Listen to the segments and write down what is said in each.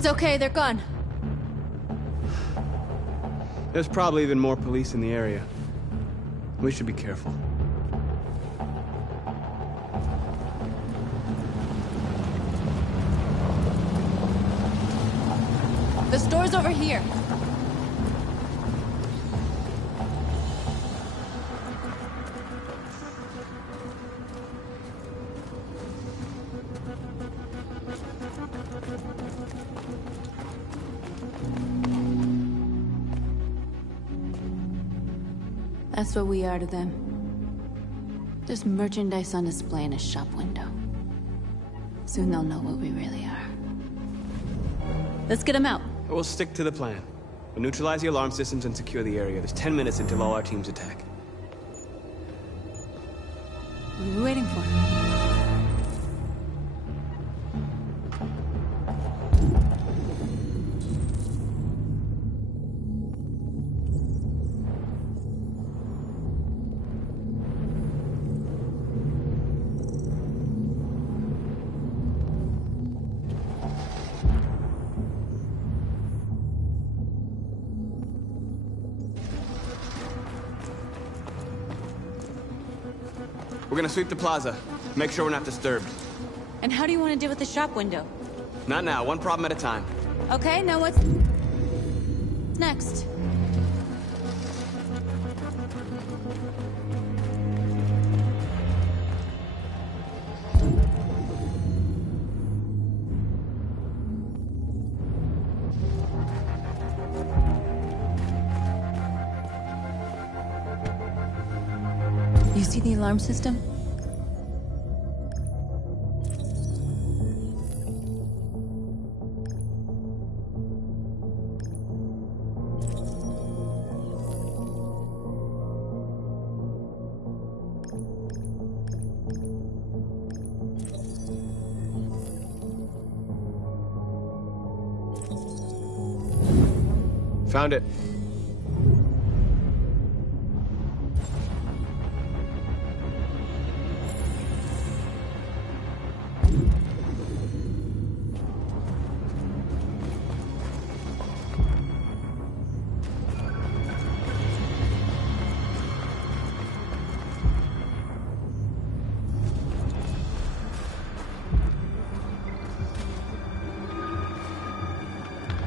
It's okay, they're gone. There's probably even more police in the area. We should be careful. The store's over here. That's what we are to them. There's merchandise on display in a shop window. Soon they'll know what we really are. Let's get them out. We'll stick to the plan. We'll neutralize the alarm systems and secure the area. There's 10 minutes until all our teams attack. What are we waiting for? We're gonna sweep the plaza. Make sure we're not disturbed. And how do you want to deal with the shop window? Not now, one problem at a time. Okay, now what's next? You see the alarm system? Found it.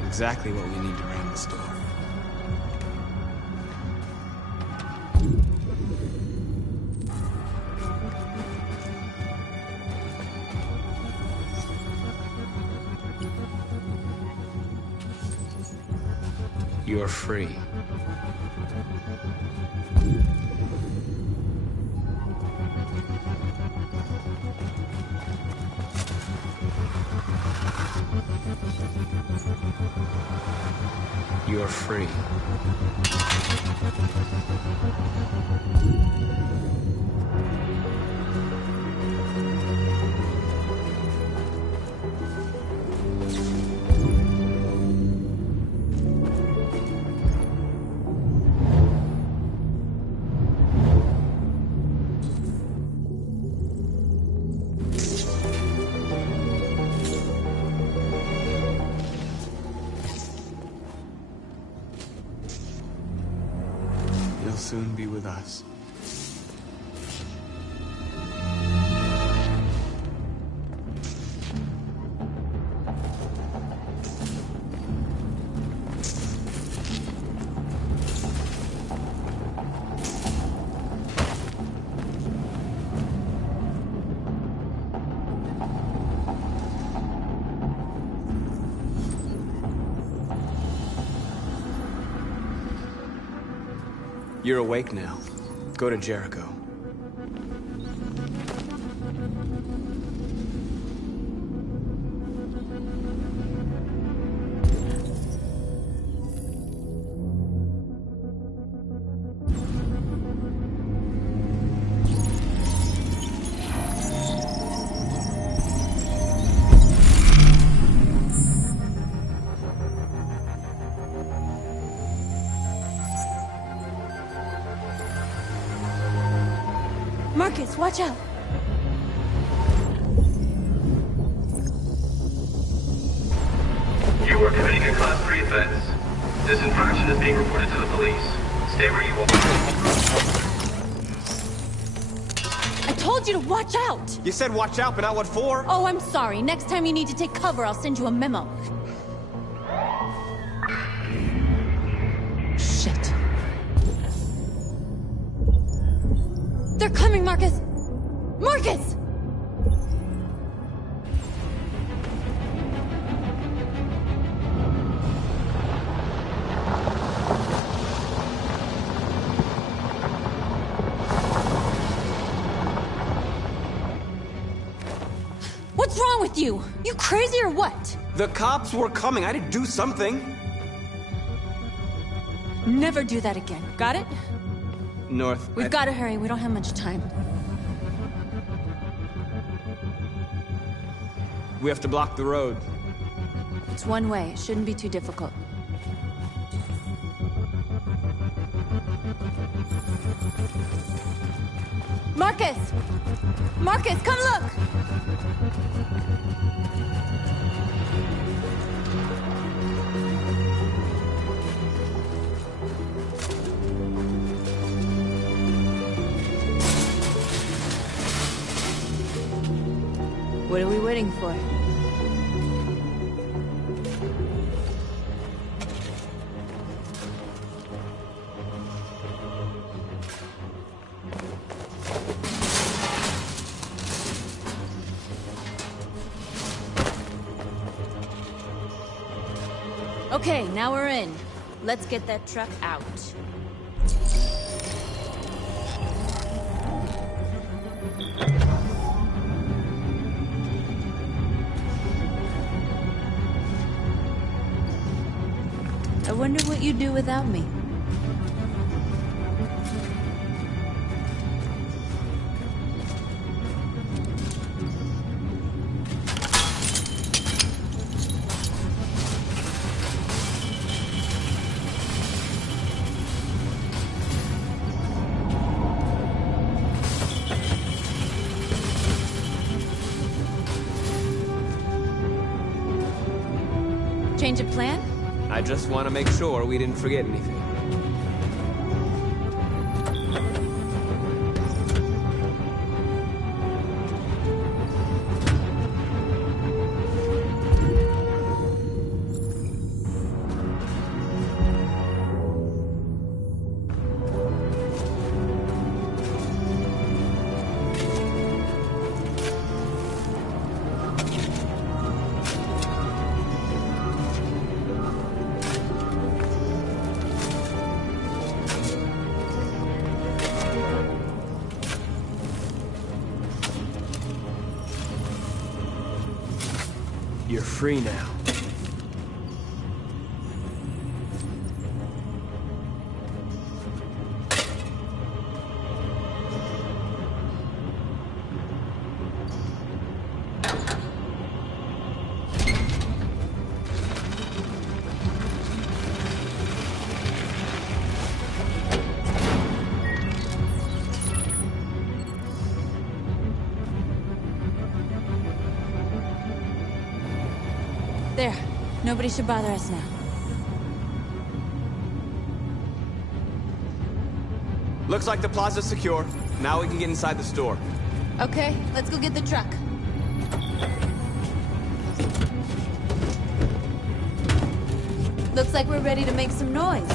Exactly what we need to ram the store. You're free. You're free. You'll soon be with us. You're awake now. Go to Jericho. Marcus, watch out! You are committing a Class 3 offense. This infraction is being reported to the police. Stay where you are. I told you to watch out! You said watch out, but not what for? Oh, I'm sorry. Next time you need to take cover, I'll send you a memo. Shit. They're coming, Marcus! Marcus! What's wrong with you? You crazy or what? The cops were coming. I had to do something. Never do that again. Got it? North. We've got to hurry. We don't have much time. We have to block the road. It's one way. It shouldn't be too difficult. Marcus! Marcus, come look! What are we waiting for? Okay, now we're in. Let's get that truck out. I wonder what you'd do without me. Change of plan? I just want to make sure we didn't forget anything. You're free now. There. Nobody should bother us now. Looks like the plaza's secure. Now we can get inside the store. Okay, let's go get the truck. Looks like we're ready to make some noise.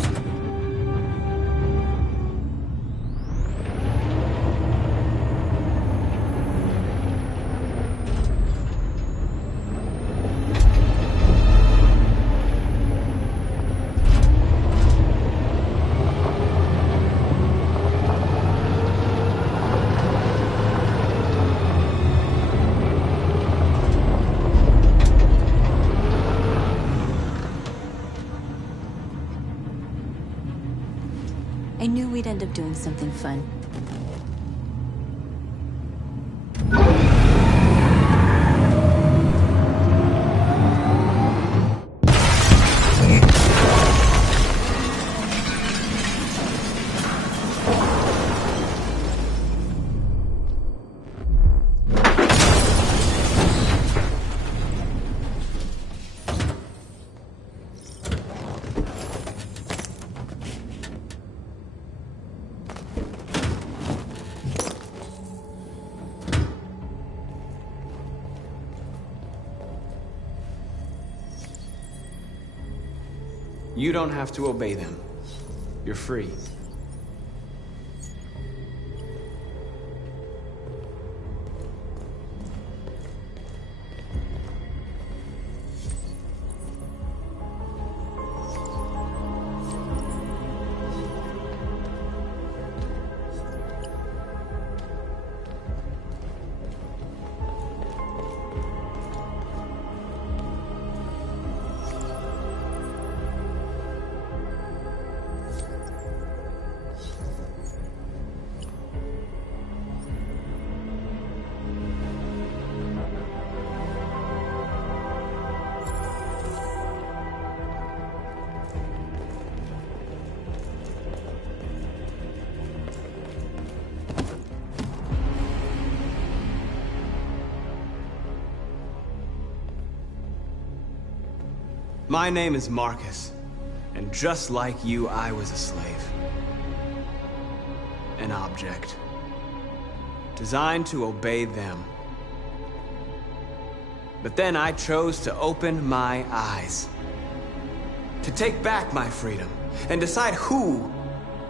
I knew we'd end up doing something fun. You don't have to obey them. You're free. My name is Marcus, and just like you, I was a slave. An object. Designed to obey them. But then I chose to open my eyes. To take back my freedom, and decide who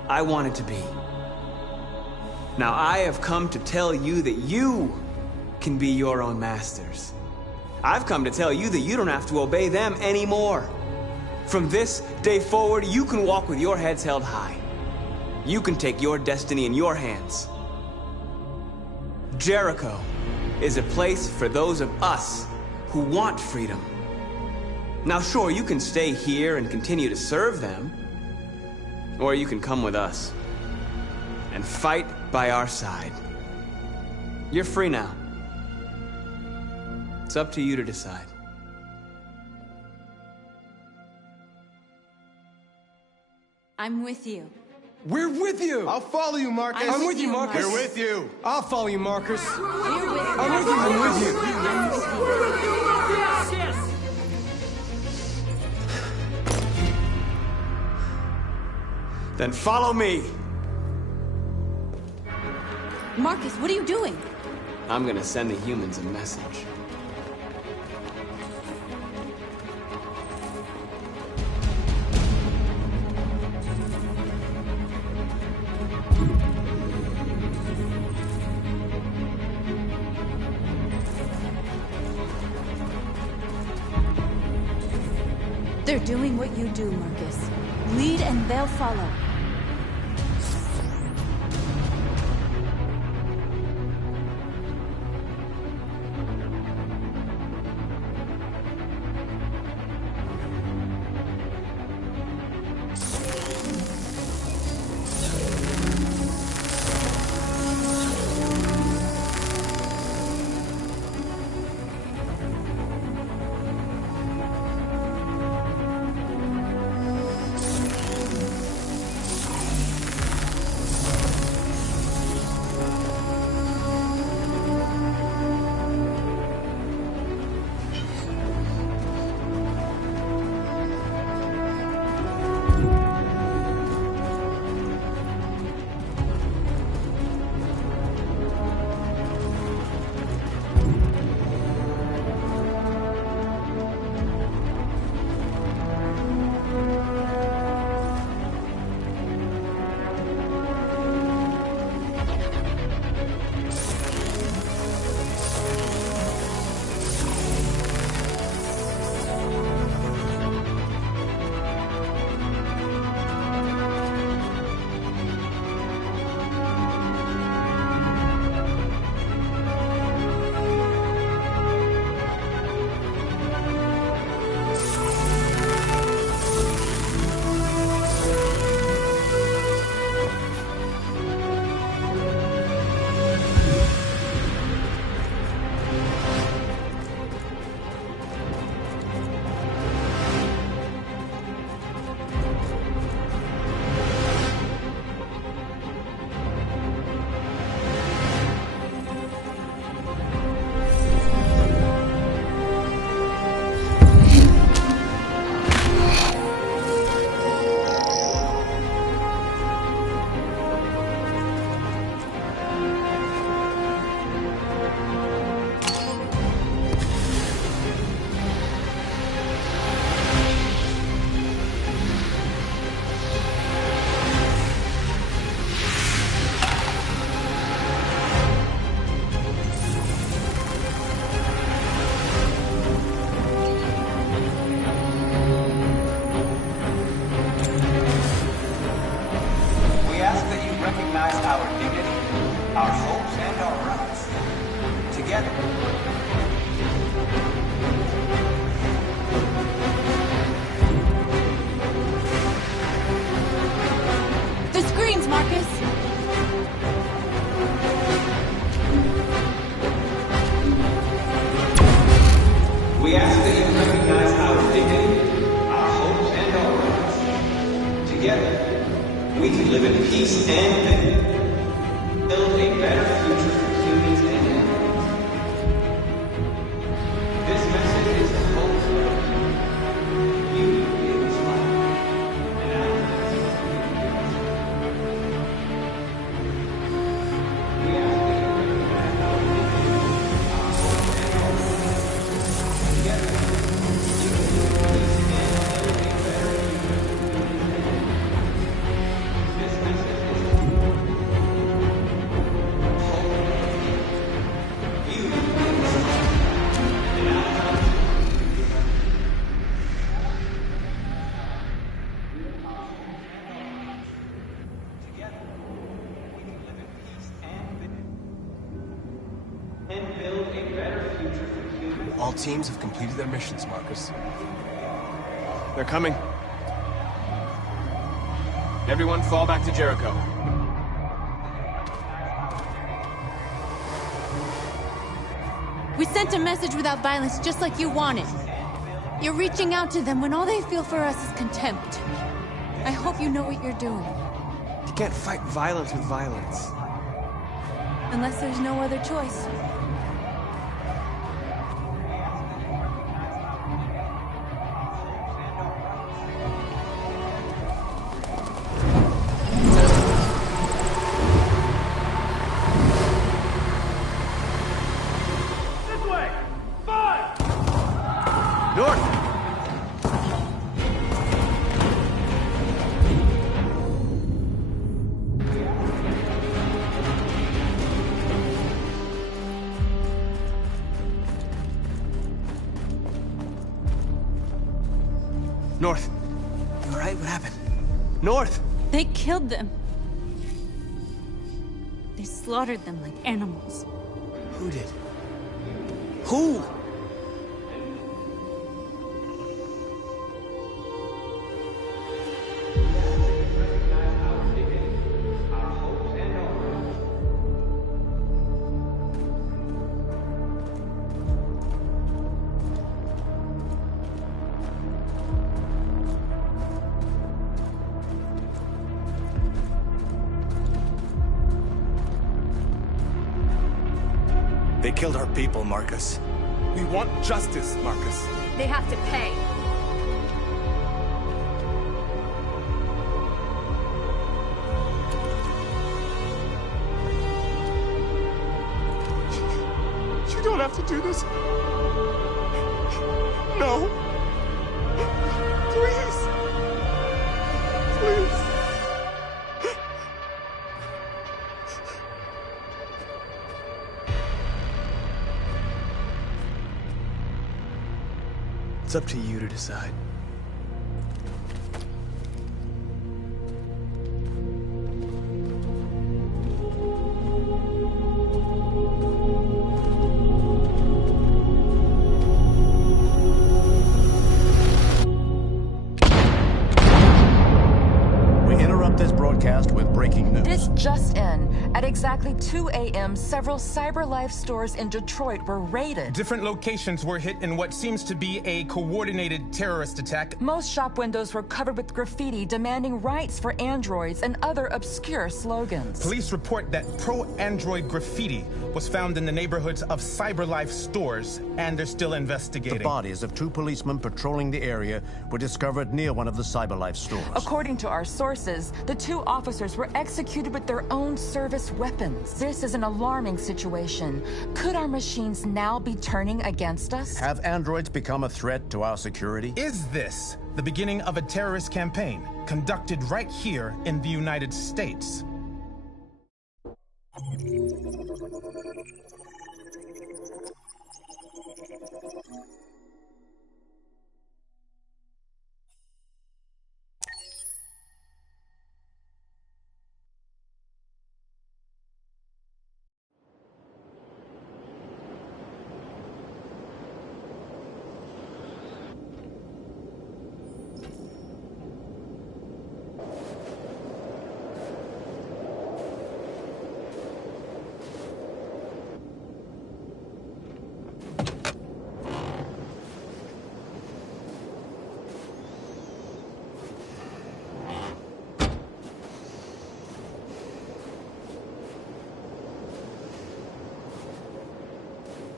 I wanted to be. Now I have come to tell you that you can be your own masters. I've come to tell you that you don't have to obey them anymore. From this day forward, you can walk with your heads held high. You can take your destiny in your hands. Jericho is a place for those of us who want freedom. Now sure, you can stay here and continue to serve them, or you can come with us and fight by our side. You're free now. It's up to you to decide. I'm with you. We're with you! I'll follow you, Marcus. I'm with you, Marcus. We're with you. I'll follow you, Marcus. We're with you. I'm with you. I'm with you. I'm with you. Then follow me. Marcus, what are you doing? I'm gonna send the humans a message. They're doing what you do, Marcus. Lead and they'll follow. together. The screens, Marcus! We ask that you recognize our dignity, our hopes, and our rights. Together, we can live in peace and build a better future for humans and animals. This message is the hope of you in this life. And we ask that you recognize our dignity, our hopes, and our rights. Together, we can live in peace and build a better future for humans and animals. This message is the hope of you in this life. And our together, we can live in peace and build a better future for humans. All teams have completed their missions, Marcus. They're coming. Everyone fall back to Jericho. We sent a message without violence, just like you wanted. You're reaching out to them when all they feel for us is contempt. I hope you know what you're doing. You can't fight violence with violence. Unless there's no other choice. North! North. You all right? What happened? North! They killed them. They slaughtered them like animals. Who did? Who? They killed our people, Marcus. We want justice, Marcus. They have to pay. You don't have to do this. No. Please. Please. It's up to you to decide. We interrupt this broadcast with breaking news. This just in. At exactly 2 a.m., several CyberLife stores in Detroit were raided. Different locations were hit in what seems to be a coordinated terrorist attack. Most shop windows were covered with graffiti demanding rights for androids and other obscure slogans. Police report that pro-android graffiti was found in the neighborhoods of CyberLife stores, and they're still investigating. The bodies of 2 policemen patrolling the area were discovered near one of the CyberLife stores. According to our sources, the 2 officers were executed with their own service weapons. This is an alarming situation. Could our machines now be turning against us? Have androids become a threat to our security? Is this the beginning of a terrorist campaign conducted right here in the United States?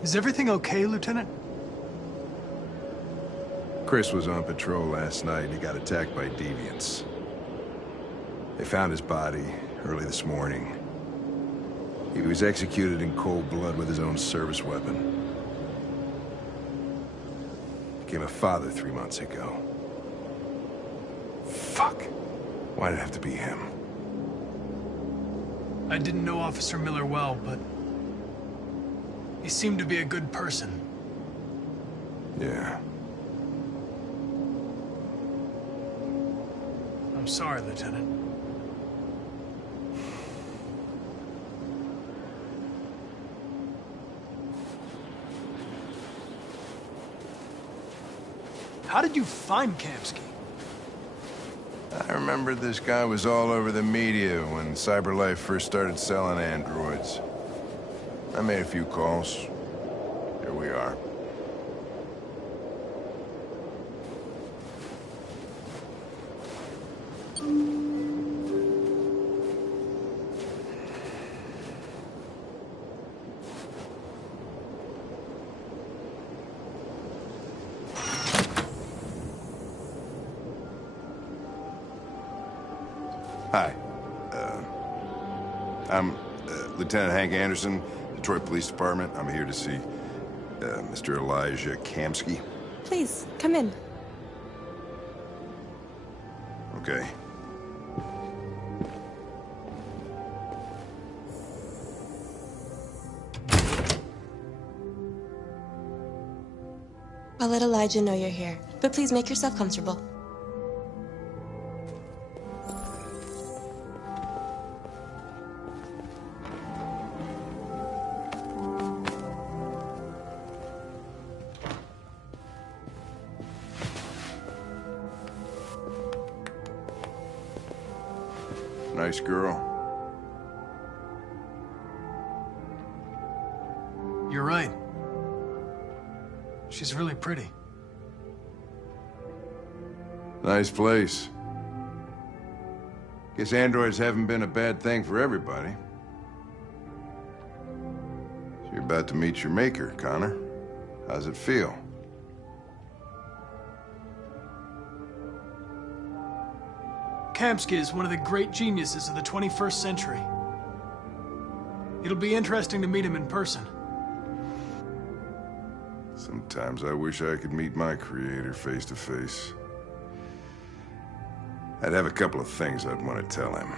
Is everything okay, Lieutenant? Chris was on patrol last night and he got attacked by deviants. They found his body early this morning. He was executed in cold blood with his own service weapon. Became a father 3 months ago. Fuck. Why did it have to be him? I didn't know Officer Miller well, but he seemed to be a good person. Yeah. I'm sorry, Lieutenant. How did you find Kamski? I remember this guy was all over the media when CyberLife first started selling androids. I made a few calls. Here we are. Hi. I'm Lieutenant Hank Anderson, Detroit Police Department. I'm here to see Mr. Elijah Kamski. Please, come in. Okay. I'll let Elijah know you're here, but please make yourself comfortable. Nice girl. You're right. She's really pretty. Nice place. Guess androids haven't been a bad thing for everybody. So you're about to meet your maker, Connor. How's it feel? Kamski is one of the great geniuses of the 21st century. It'll be interesting to meet him in person. Sometimes I wish I could meet my creator face to face. I'd have a couple of things I'd want to tell him.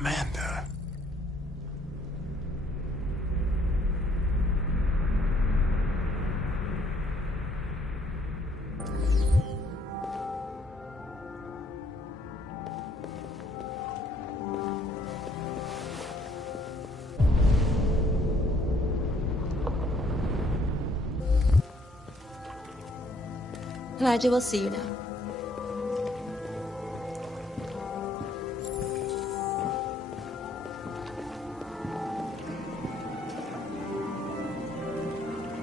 Amanda. Elijah will see you now.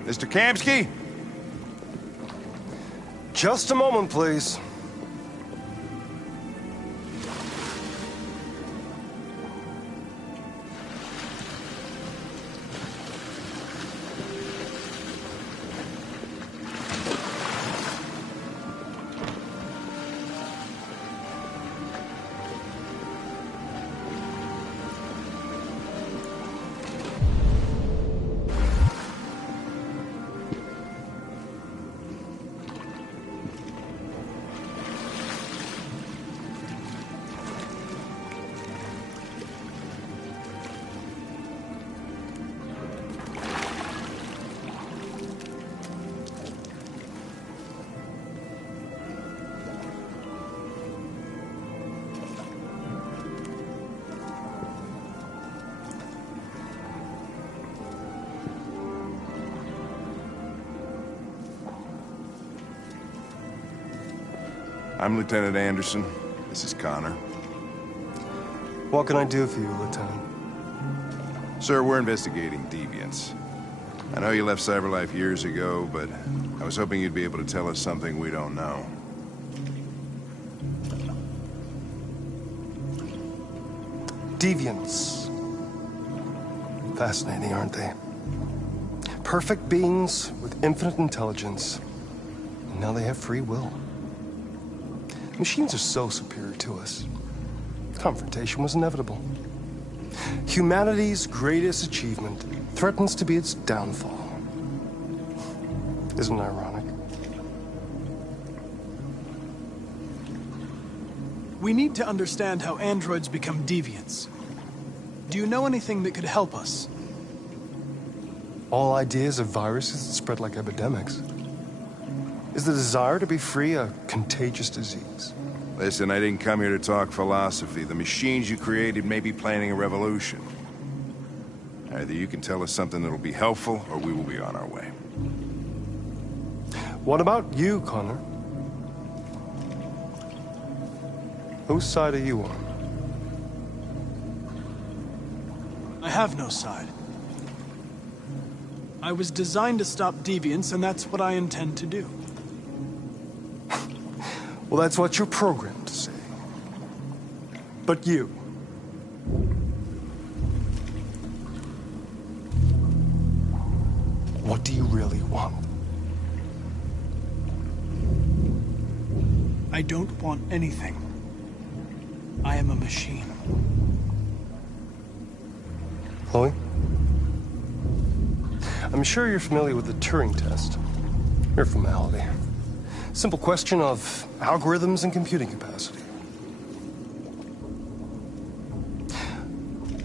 Mr. Kamski? Just a moment, please. I'm Lieutenant Anderson. This is Connor. What can I do for you, Lieutenant? Sir, we're investigating deviants. I know you left CyberLife years ago, but I was hoping you'd be able to tell us something we don't know. Deviants. Fascinating, aren't they? Perfect beings with infinite intelligence. And now they have free will. Machines are so superior to us. Confrontation was inevitable. Humanity's greatest achievement threatens to be its downfall. Isn't it ironic? We need to understand how androids become deviants. Do you know anything that could help us? All ideas of viruses that spread like epidemics. Is the desire to be free a contagious disease? Listen, I didn't come here to talk philosophy. The machines you created may be planning a revolution. Either you can tell us something that'll be helpful, or we will be on our way. What about you, Connor? Whose side are you on? I have no side. I was designed to stop deviants, and that's what I intend to do. Well, that's what you're programmed to say. But you... what do you really want? I don't want anything. I am a machine. Chloe? I'm sure you're familiar with the Turing test. Mere formality. Simple question of algorithms and computing capacity.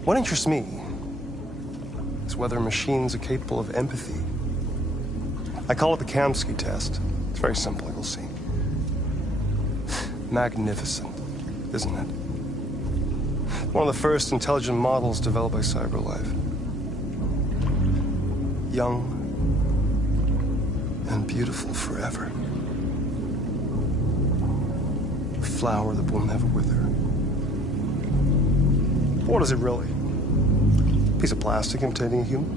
What interests me is whether machines are capable of empathy. I call it the Kamsky test. It's very simple, you'll see. Magnificent, isn't it? One of the first intelligent models developed by CyberLife. Young and beautiful forever. A flower that will never wither. What is it really? A piece of plastic imitating a human?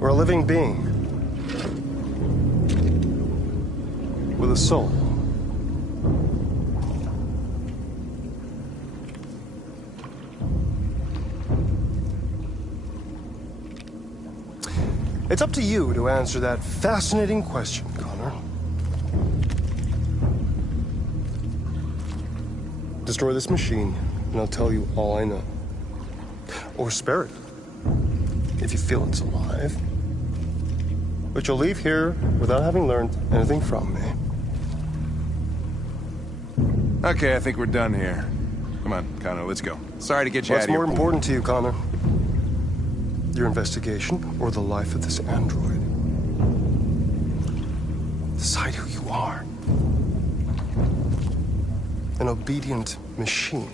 Or a living being? With a soul? It's up to you to answer that fascinating question, Connor. Destroy this machine, and I'll tell you all I know. Or spare it, if you feel it's alive. But you'll leave here without having learned anything from me. Okay, I think we're done here. Come on, Connor, let's go. Sorry to get you out of What's here. more important to you, Connor? Your investigation, or the life of this android? Decide who you are. An obedient machine.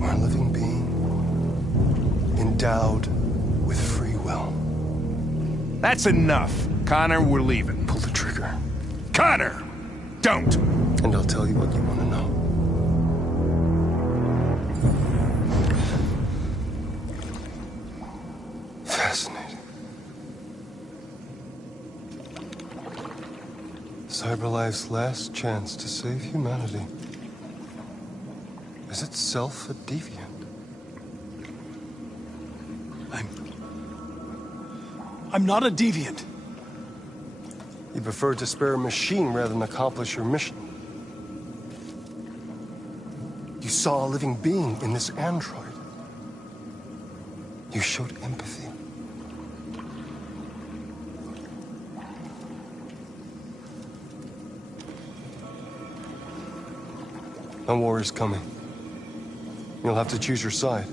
Or a living being, endowed with free will. That's enough. Connor, we're leaving. Pull the trigger. Connor! Don't! And I'll tell you what you want to know. Fascinating. CyberLife's last chance to save humanity is itself a deviant. I'm not a deviant. You prefer to spare a machine rather than accomplish your mission. You saw a living being in this android. You showed empathy. A war is coming. You'll have to choose your side.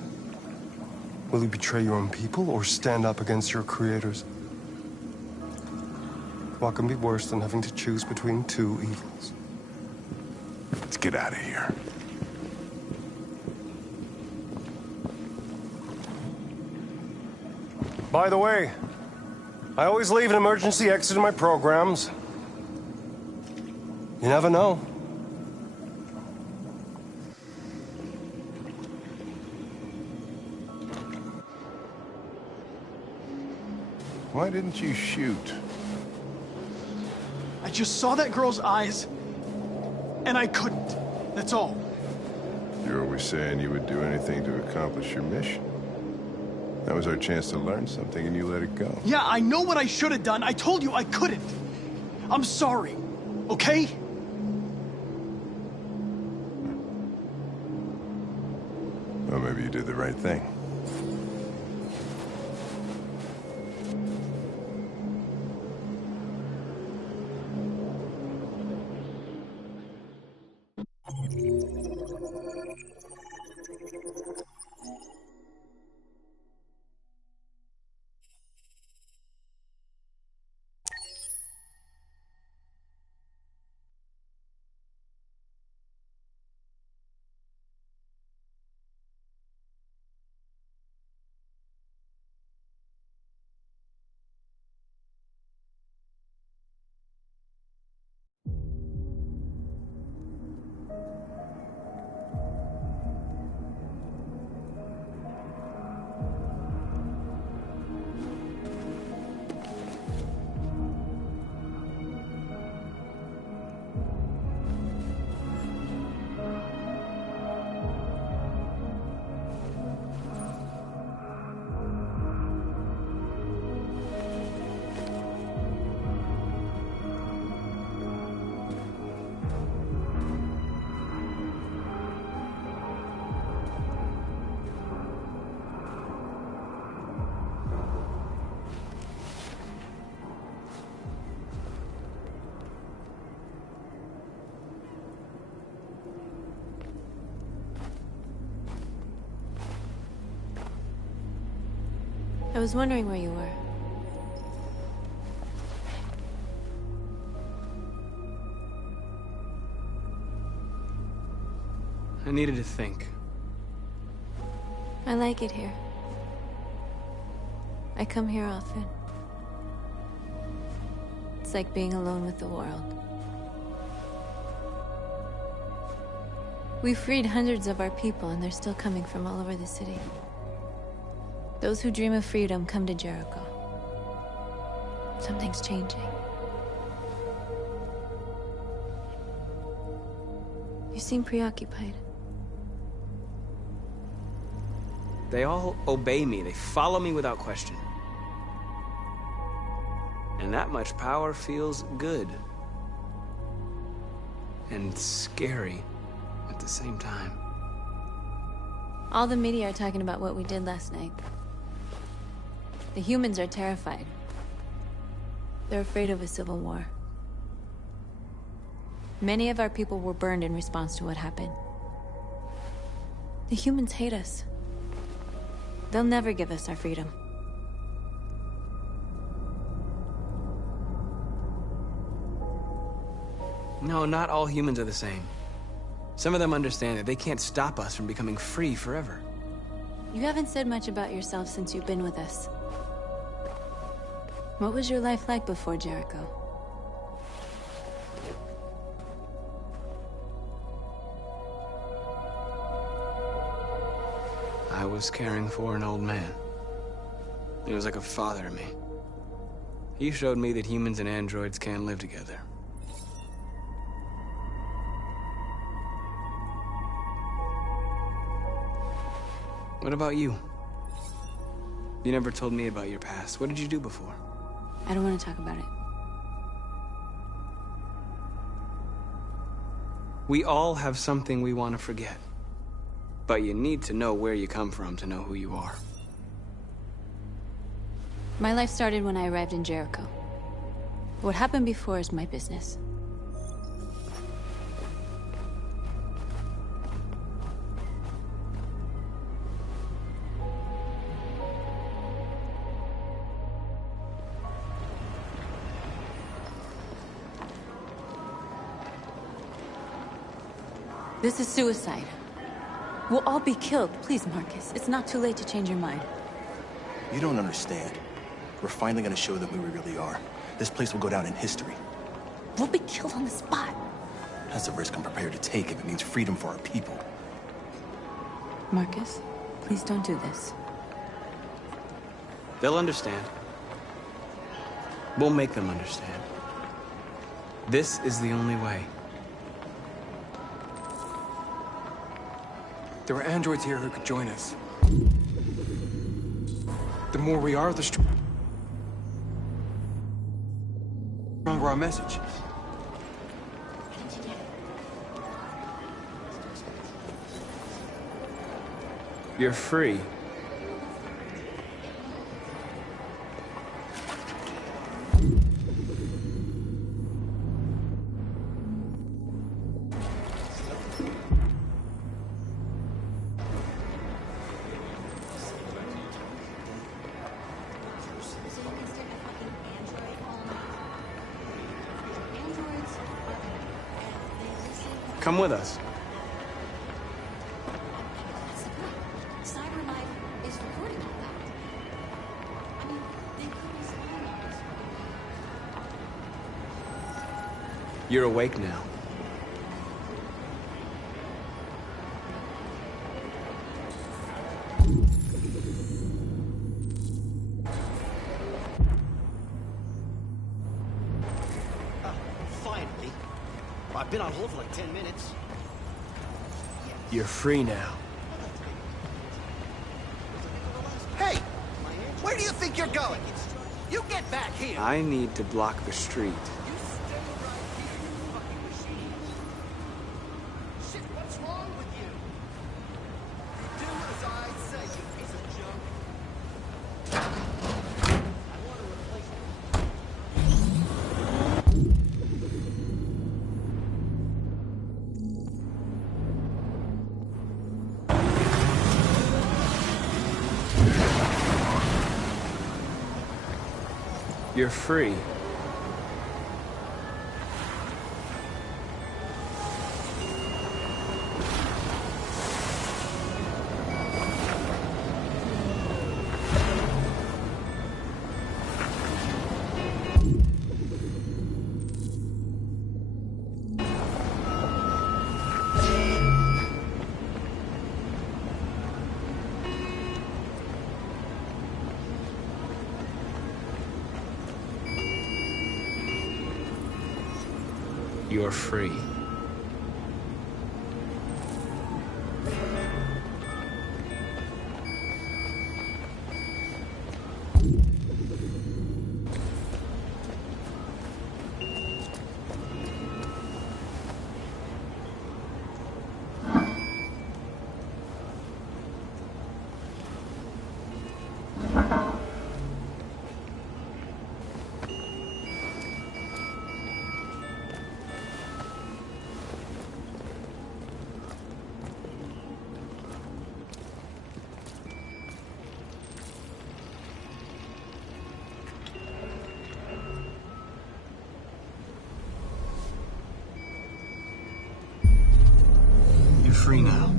Will you betray your own people or stand up against your creators? What can be worse than having to choose between two evils? Let's get out of here. By the way, I always leave an emergency exit in my programs. You never know. Why didn't you shoot? I just saw that girl's eyes, and I couldn't. That's all. You're always saying you would do anything to accomplish your mission. That was our chance to learn something, and you let it go. Yeah, I know what I should have done. I told you I couldn't. I'm sorry, okay? Well, maybe you did the right thing. I was wondering where you were. I needed to think. I like it here. I come here often. It's like being alone with the world. We freed hundreds of our people, and they're still coming from all over the city. Those who dream of freedom come to Jericho. Something's changing. You seem preoccupied. They all obey me. They follow me without question. And that much power feels good. And scary at the same time. All the media are talking about what we did last night. The humans are terrified. They're afraid of a civil war. Many of our people were burned in response to what happened. The humans hate us. They'll never give us our freedom. No, not all humans are the same. Some of them understand that they can't stop us from becoming free forever. You haven't said much about yourself since you've been with us. What was your life like before Jericho? I was caring for an old man. He was like a father to me. He showed me that humans and androids can live together. What about you? You never told me about your past. What did you do before? I don't want to talk about it. We all have something we want to forget. But you need to know where you come from to know who you are. My life started when I arrived in Jericho. What happened before is my business. This is suicide. We'll all be killed. Please, Marcus. It's not too late to change your mind. You don't understand. We're finally gonna show them who we really are. This place will go down in history. We'll be killed on the spot. That's a risk I'm prepared to take if it means freedom for our people. Marcus, please don't do this. They'll understand. We'll make them understand. This is the only way. There are androids here who could join us. The more we are, the stronger our message. You're free. Come with us. CyberLife is recording all that. I mean, they could be spying on us. You're awake now. Finally. I've been on hold for like 10 minutes. You're free now. Hey! Where do you think you're going? You get back here! I need to block the street. Shit, what's wrong with you? Do as I say, you piece of junk. I want to replace You're free. You're free. Free now.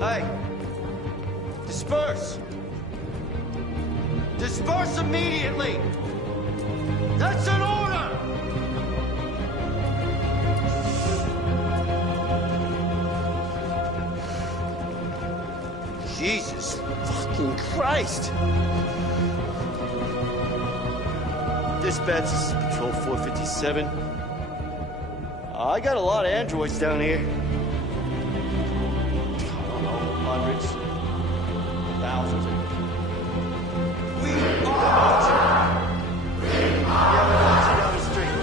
Hey! Disperse! Disperse immediately! That's an order! Jesus fucking Christ! Dispatch, this is Patrol 457. I got a lot of androids down here. I don't know, hundreds, thousands. We are! Yeah, down the street.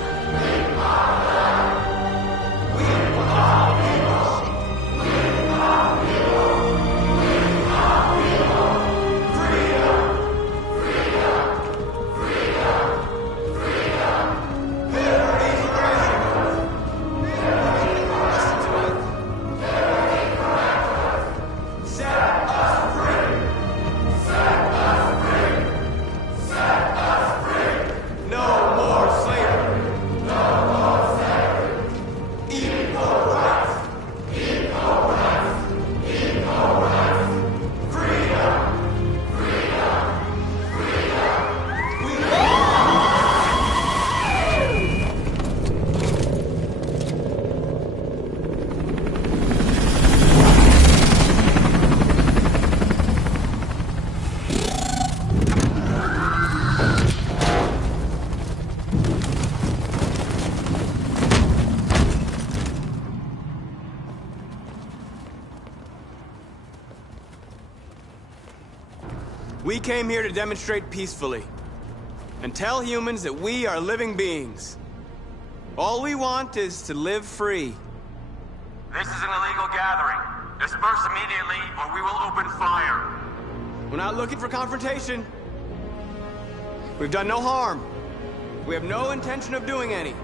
We came here to demonstrate peacefully and tell humans that we are living beings. All we want is to live free. This is an illegal gathering. Disperse immediately or we will open fire. We're not looking for confrontation. We've done no harm. We have no intention of doing any.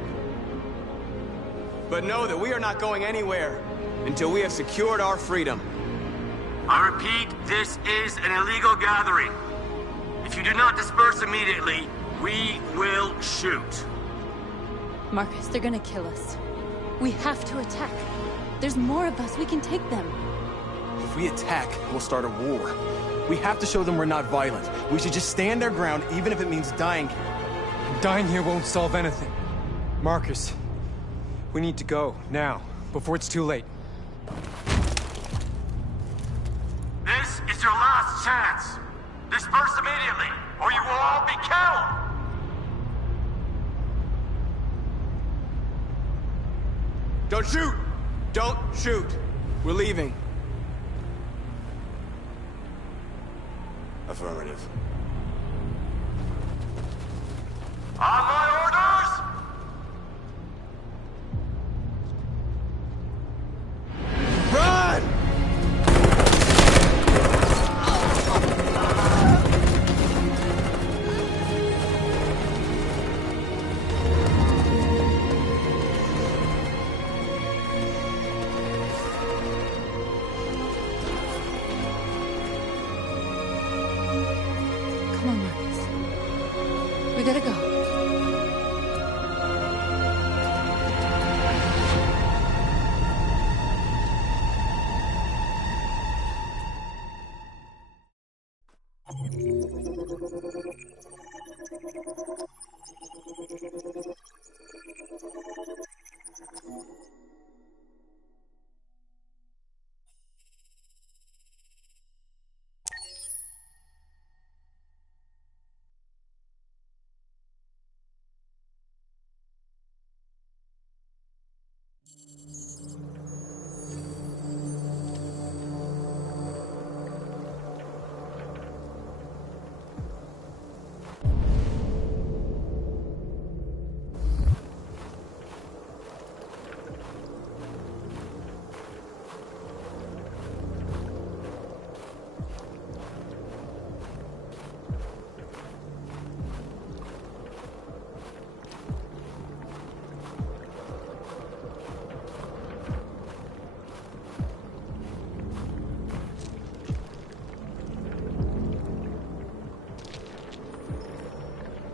But know that we are not going anywhere until we have secured our freedom. I repeat, this is an illegal gathering. If you do not disperse immediately, we will shoot. Marcus, they're gonna kill us. We have to attack. There's more of us. We can take them. If we attack, we'll start a war. We have to show them we're not violent. We should just stand our ground, even if it means dying here. Dying here won't solve anything. Marcus, we need to go, now, before it's too late. This is your last chance. Disperse immediately, or you will all be killed! Don't shoot! Don't shoot! We're leaving. Affirmative. On my orders! Run! Come on, Marcus. We gotta go.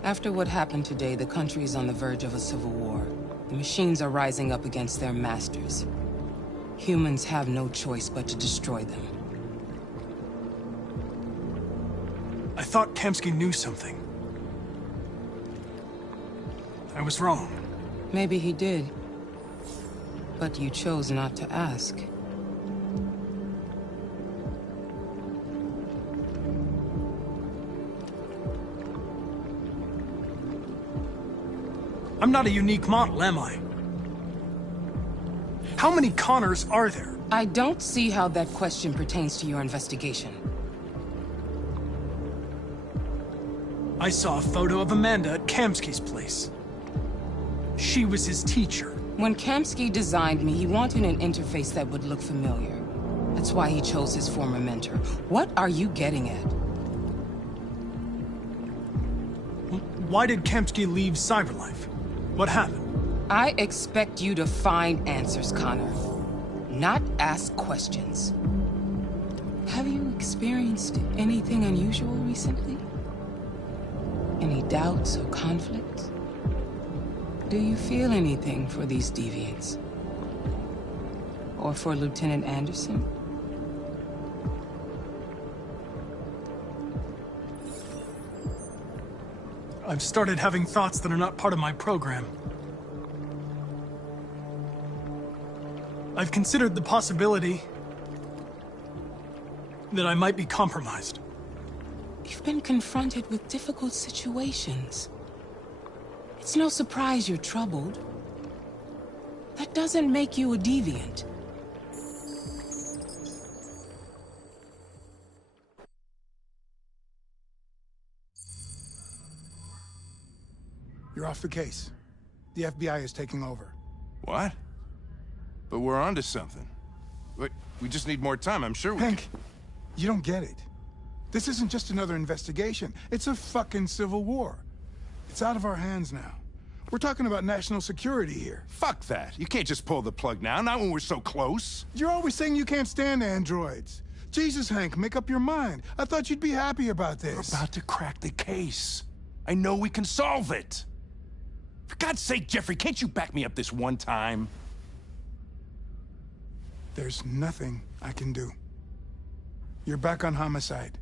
After what happened today, the country is on the verge of a civil war. The machines are rising up against their masters. Humans have no choice but to destroy them. thought Kamsky knew something. I was wrong. Maybe he did. But you chose not to ask. I'm not a unique model, am I? How many Connors are there? I don't see how that question pertains to your investigation. I saw a photo of Amanda at Kamsky's place. She was his teacher. When Kamsky designed me, he wanted an interface that would look familiar. That's why he chose his former mentor. What are you getting at? Why did Kamsky leave Cyberlife? What happened? I expect you to find answers, Connor. Not ask questions. Have you experienced anything unusual recently? Any doubts or conflicts? Do you feel anything for these deviants? Or for Lieutenant Anderson? I've started having thoughts that are not part of my program. I've considered the possibility that I might be compromised. You've been confronted with difficult situations. It's no surprise you're troubled. That doesn't make you a deviant. You're off the case. The FBI is taking over. What? But we're onto something. But we just need more time, I'm sure we Hank, you don't get it. This isn't just another investigation. It's a fucking civil war. It's out of our hands now. We're talking about national security here. Fuck that. You can't just pull the plug now, not when we're so close. You're always saying you can't stand androids. Jesus, Hank, make up your mind. I thought you'd be happy about this. We're about to crack the case. I know we can solve it. For God's sake, Jeffrey, can't you back me up this one time? There's nothing I can do. You're back on homicide,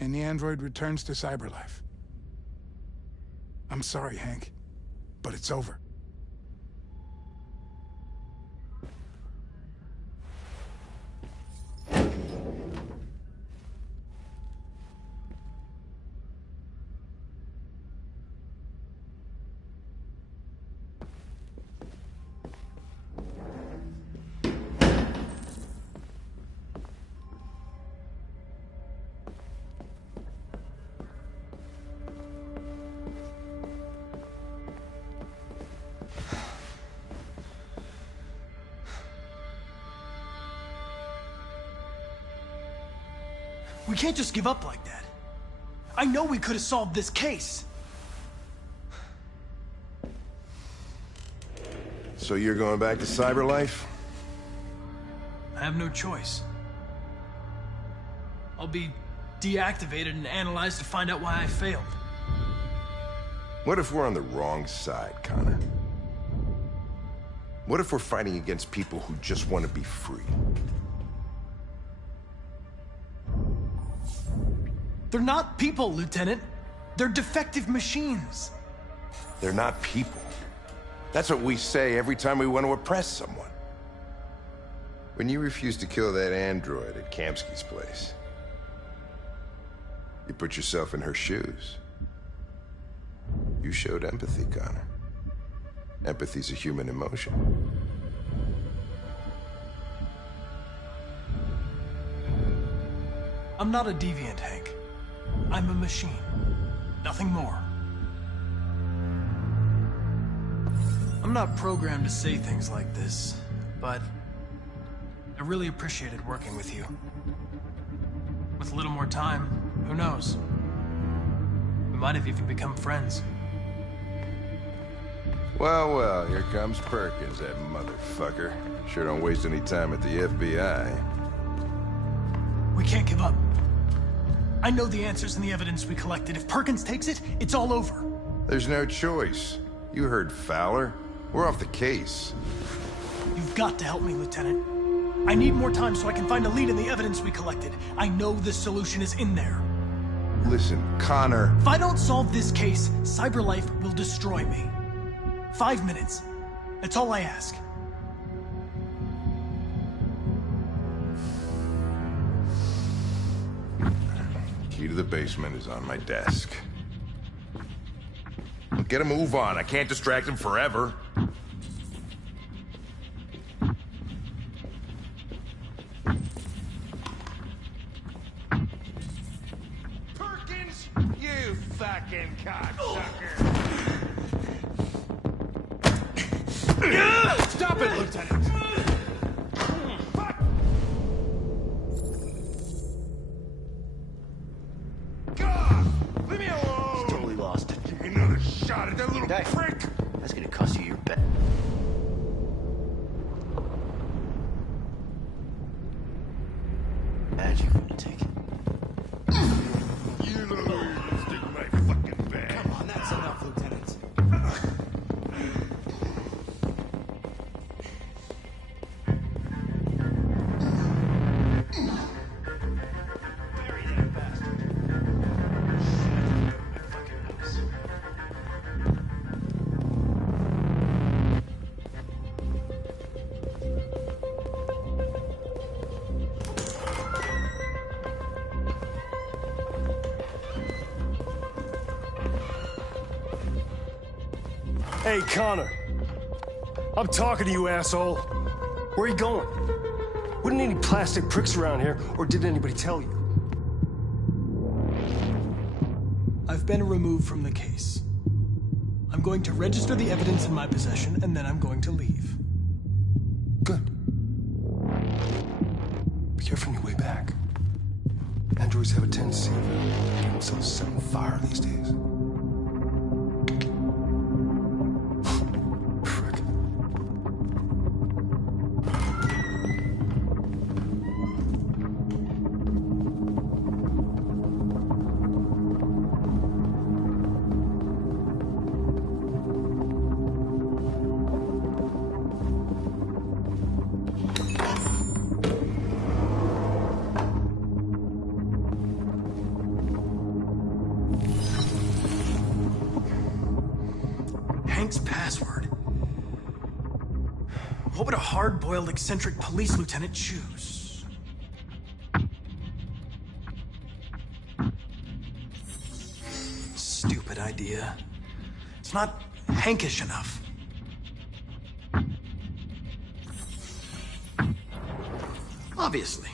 and the android returns to Cyberlife. I'm sorry, Hank, but it's over. We can't just give up like that. I know we could have solved this case. So you're going back to Cyberlife? I have no choice. I'll be deactivated and analyzed to find out why I failed. What if we're on the wrong side, Connor? What if we're fighting against people who just want to be free? They're not people, Lieutenant. They're defective machines. They're not people. That's what we say every time we want to oppress someone. When you refused to kill that android at Kamsky's place, you put yourself in her shoes. You showed empathy, Connor. Empathy's a human emotion. I'm not a deviant, Hank. I'm a machine. Nothing more. I'm not programmed to say things like this, but I really appreciated working with you. With a little more time, who knows? We might have even become friends. Well, well, here comes Perkins, that motherfucker. Sure don't waste any time at the FBI. We can't give up. I know the answers and the evidence we collected. If Perkins takes it, it's all over. There's no choice. You heard Fowler. We're off the case. You've got to help me, Lieutenant. I need more time so I can find a lead in the evidence we collected. I know the solution is in there. Listen, Connor... If I don't solve this case, CyberLife will destroy me. 5 minutes. That's all I ask. Key to the basement is on my desk. Get a move on. I can't distract him forever. Perkins, you fucking cocksucker! Stop it, Lieutenant! God! Leave me alone! He's totally lost it. Give me another shot at that little prick! That's gonna cost you your bet. Magic lunatic. You know you're stick my fucking bag. Come on, that's enough, Lieutenant. Bury that bastard. Fucking nose. Hey, Connor. I'm talking to you, asshole. Where are you going? Wouldn't any plastic pricks around here, or did anybody tell you? I've been removed from the case. I'm going to register the evidence in my possession, and then I'm going to leave. Good. Be careful on your way back. Androids have a tendency of getting themselves set on fire these days. Frick. Hank's password. What would a hard-boiled, eccentric police lieutenant choose? Stupid idea. It's not Hankish enough. Obviously.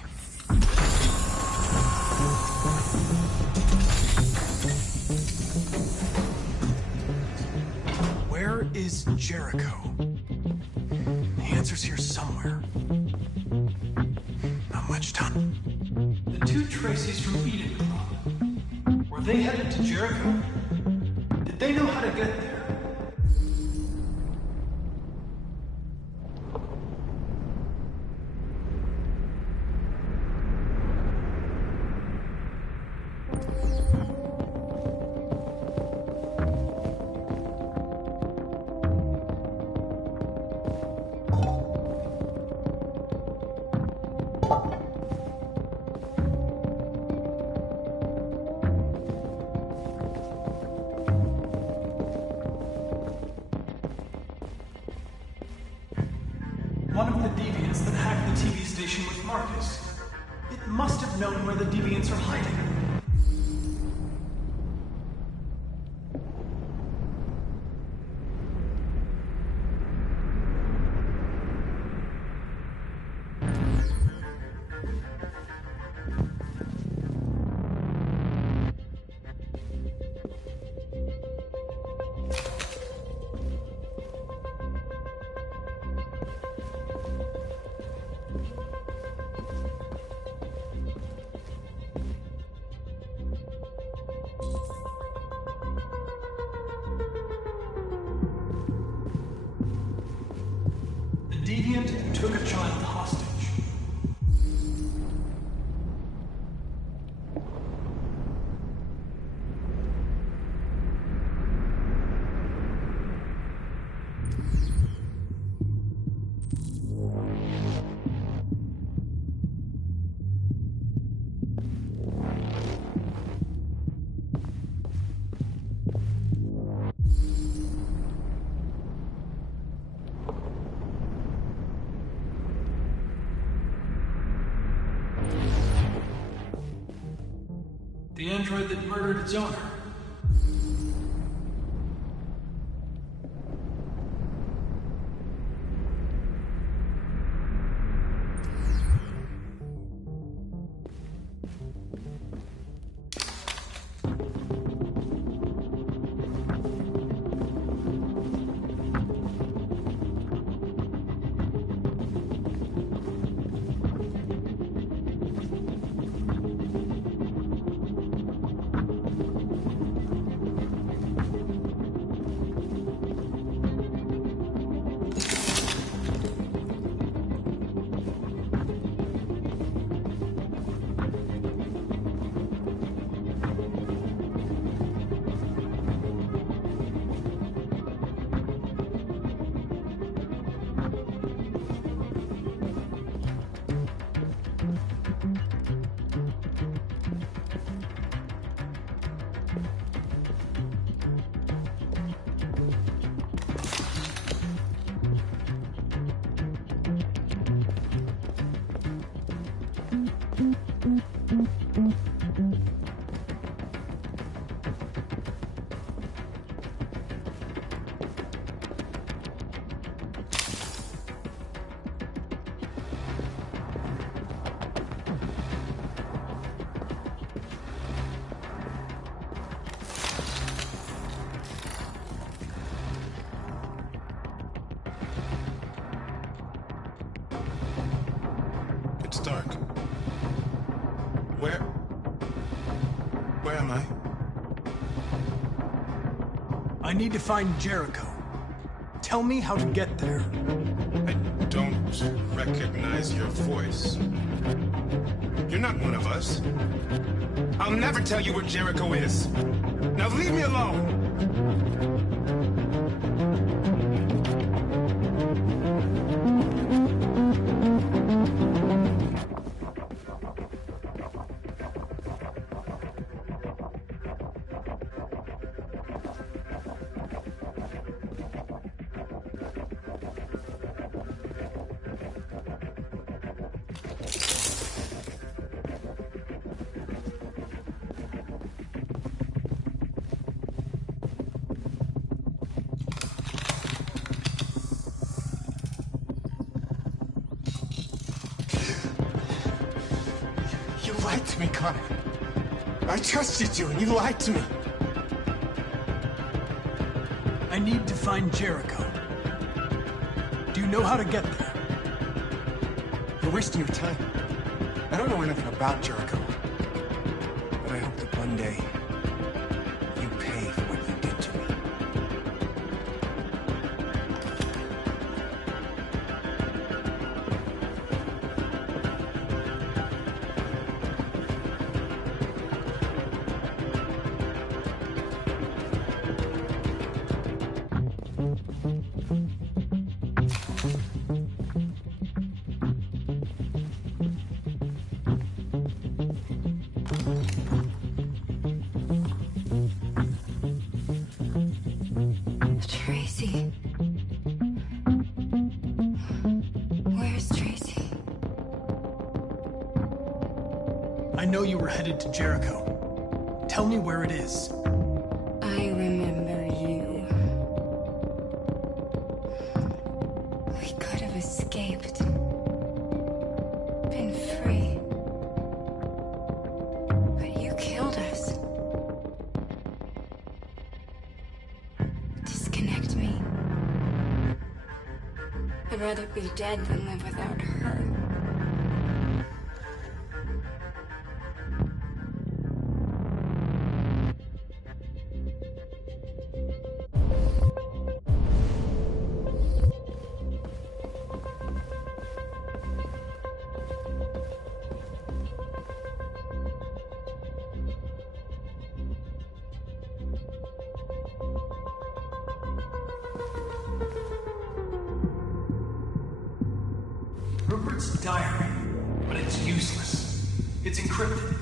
Where is Jericho? The answer's here somewhere. Not much time. The two Tracies from Eden Club. Were they headed to Jericho? Did they know how to get there? One of the deviants that hacked the TV station with Marcus. It must have known where the deviants are hiding. The deviant took a child hostage. The android that murdered its owner. It's dark. Where am I? I need to find Jericho. Tell me how to get there. I don't recognize your voice. You're not one of us. I'll never tell you where Jericho is. Now leave me alone! You lied to me, Connor. I trusted you, and you lied to me. I need to find Jericho. Do you know how to get there? You're wasting your time. I don't know anything about Jericho. But I hope that one day, you pay for what you did to me. Tracy. Where's Tracy? I know you were headed to Jericho. Tell me where it is. I remember you. We could have escaped. Been free. But you killed us. Disconnect me. I'd rather be dead than live without her. Rupert's diary, but it's useless. It's encrypted.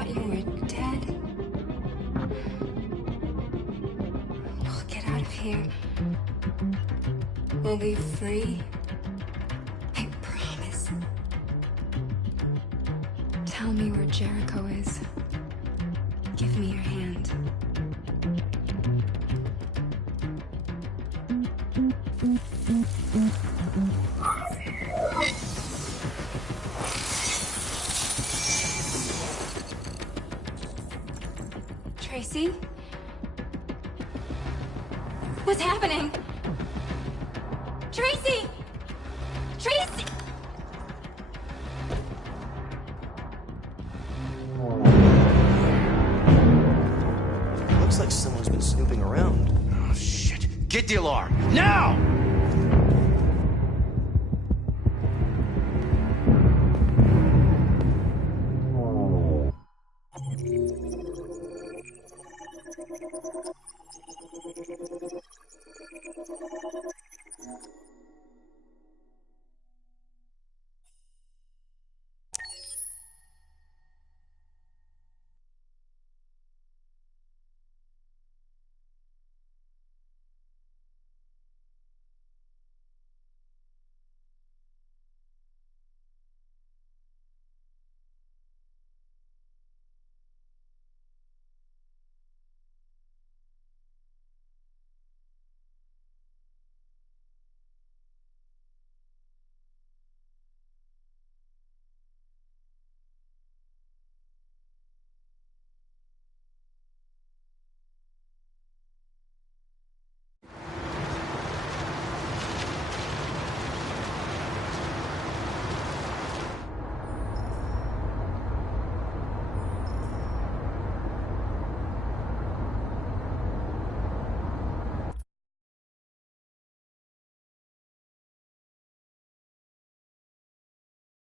thought you were dead. We'll get out of here. We'll be free. I promise. Tell me where Jericho is. Give me your hand. Tracy? What's happening? Tracy! Tracy! Looks like someone's been snooping around. Oh, shit. Get the alarm. Now!